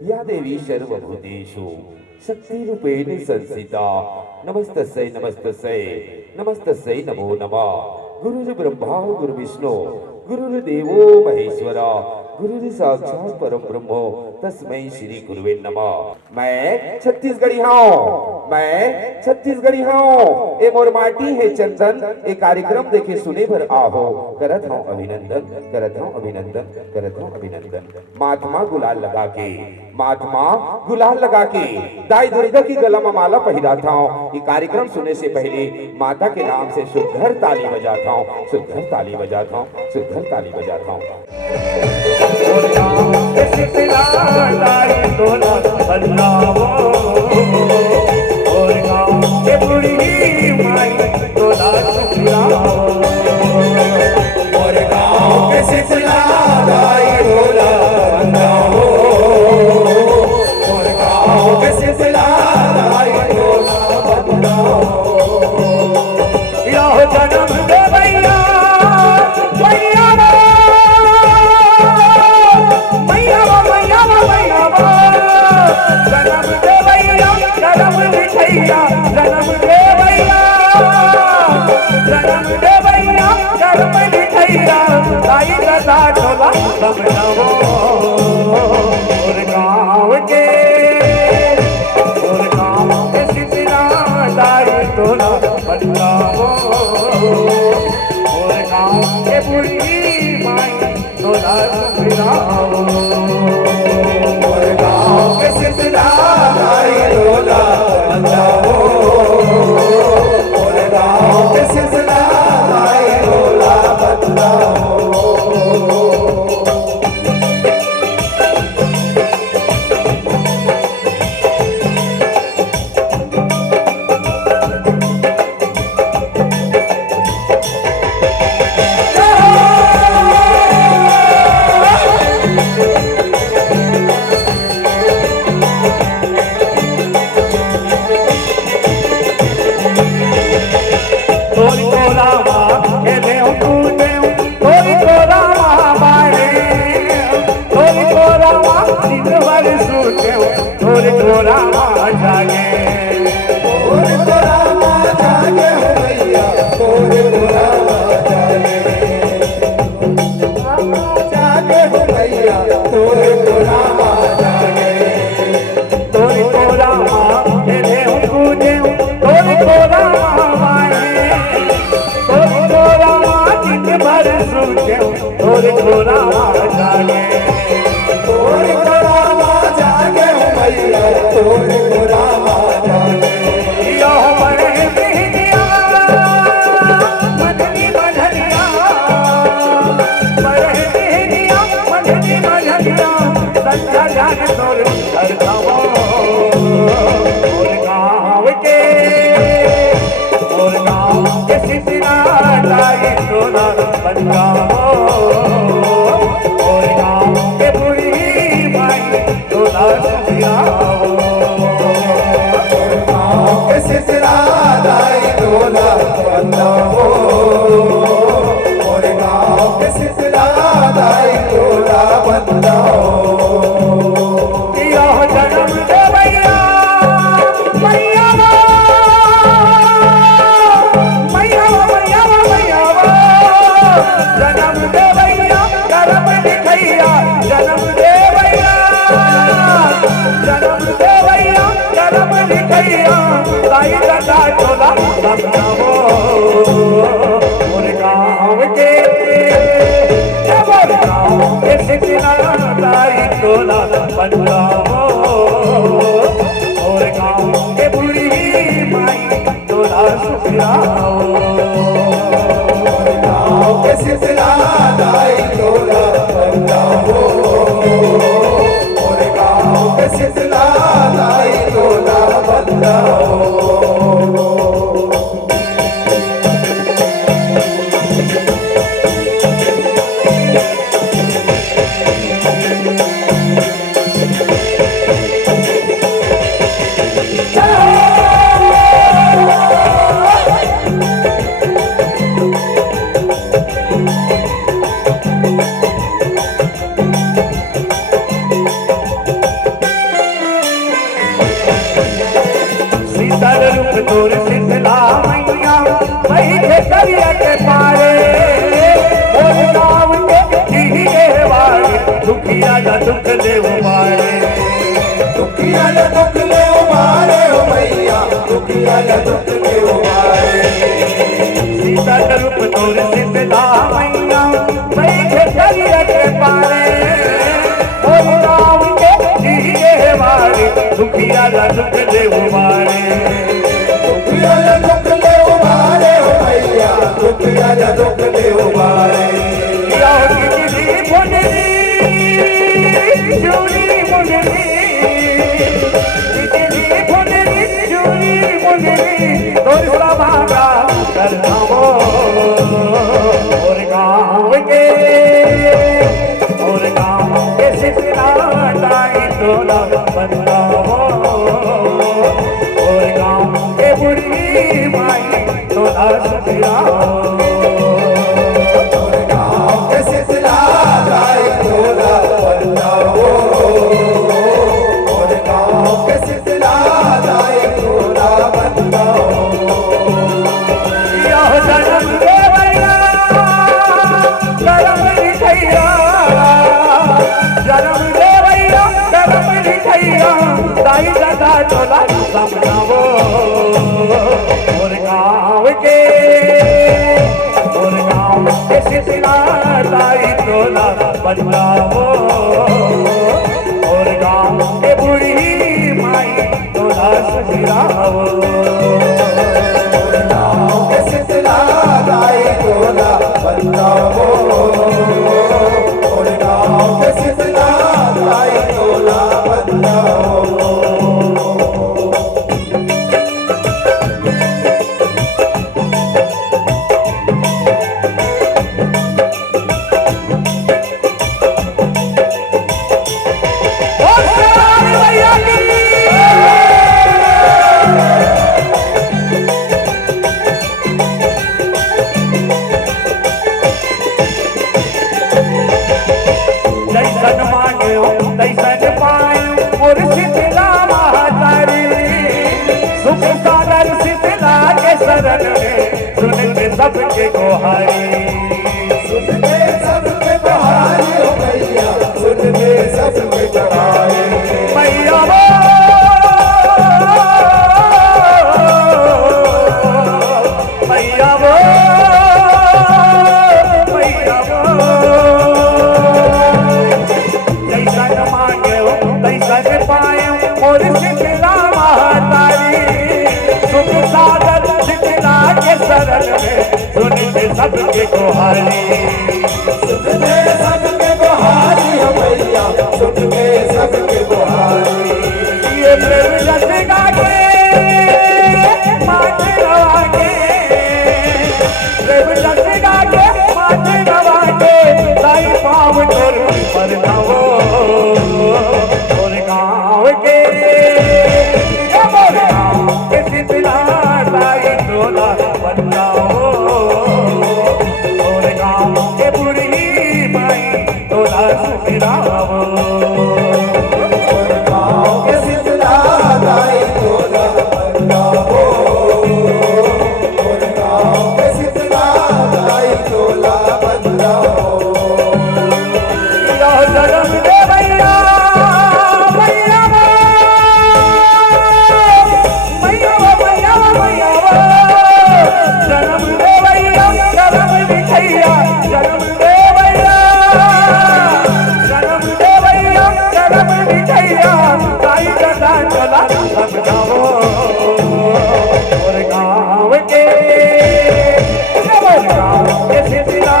या देवी सर्वभूतेषु शक्तिरूपेण संस्थिता नमस्तस्यै नमस्तस्यै नमस्तस्यै नमो नमः। गुरुर्ब्रह्मा गुरुर्विष्णु गुरुर्देवो महेश्वरा गुरु साक्षात परम ब्रह्म तस्मै श्री गुरुवे नमः। मैं छत्तीसगढ़ी हूँ, मैं छत्तीसगढ़ी हूँ। ए मोर माटी है चंदन, ए कार्यक्रम देखे सुने भर आहो। करत हूँ अभिनंदन, करत हूँ अभिनंदन, करत हूँ अभिनंदन। महात्मा गुलाल लगा के, महात्मा गुलाल लगा के दाई दुर्गा की गला में माला पहिराता हूँ। ये कार्यक्रम सुनने से पहले माता के नाम से सुधर ताली बजाता हूँ, सुधर ताली बजाता हूँ, सुधर ताली बजाता हूँ। ले उबारे दुखिया दुख ले उबारे हो मैया दुखिया दुख ले उबारे सीता रूप तोर शीतला मैया बैठे जगिया के पारे और गाँव के जिए वाले दुखिया दुख ले उबारे दुखिया दुख ले उबारे हो मैया दुखिया दुख ले उबारे और गाँव के सिखलाई तोला बदलावो और गाँव के बुढ़ी माई तोला सिखलाओ चोला समझाओ और गाँव के सिखलाई चोला बदलावो और गाँव के बुढ़ी माई चोला सिखलाओ गाँव के सिखलाई चोला बदलावो और गाँव के सिखलाई चोला बदलावो सबके गोहारी सुन के सबके बहारी हो मैया सुन के सबके बहारी मैया वो मैया वो मैया वो जैसा मांगे तैसा पाए और सिखला महातारी सुख सागर सिखला के शरण में सुनते सबके गोहारी सुनते सबके बहारी हो मैया सुनते सबके बहारी ये प्रेम लगा के माथे लगा के प्रेम लगा के माथे लगा के ताई पाव तोर पर नवो और गाँव के सितला ताई तोला बदलाओ और गाँव के बुढ़ी माई तोला सिखलाओ और गाँव के सितला ताई तोला बदलावो और गाँव के सितला ताई तोला बदलावो जन्म दे भैया भैया भैया भैया भैया जन्म दे भैया जन्म दिखैया जन्म दे भैया जन्म दे भैया जन्म दिखैया ताई दादा चला समझाओ और गाँव के सितला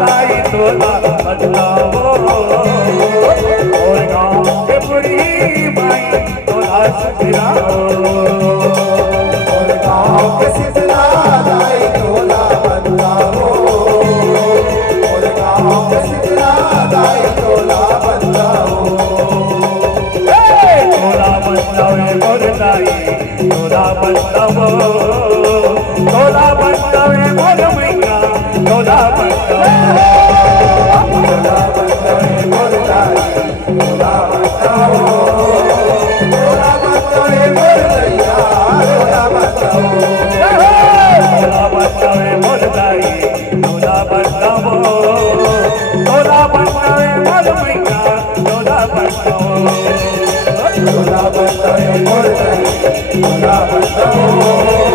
ताई तोला बदलावो और गाँव के बुढ़ी माई तोला सिखलाओ और गाँव के सितला ताई तोला बदलावो और गाँव के सितला ताई तोला बदलावो तोला बदलावे मोर ताई तोला बदलावो तोला बदलावे मोर मैया तोला बदलावो तोला बदलावे मोर ताई तोला बदलावो तोला बदलावे भला बंधवो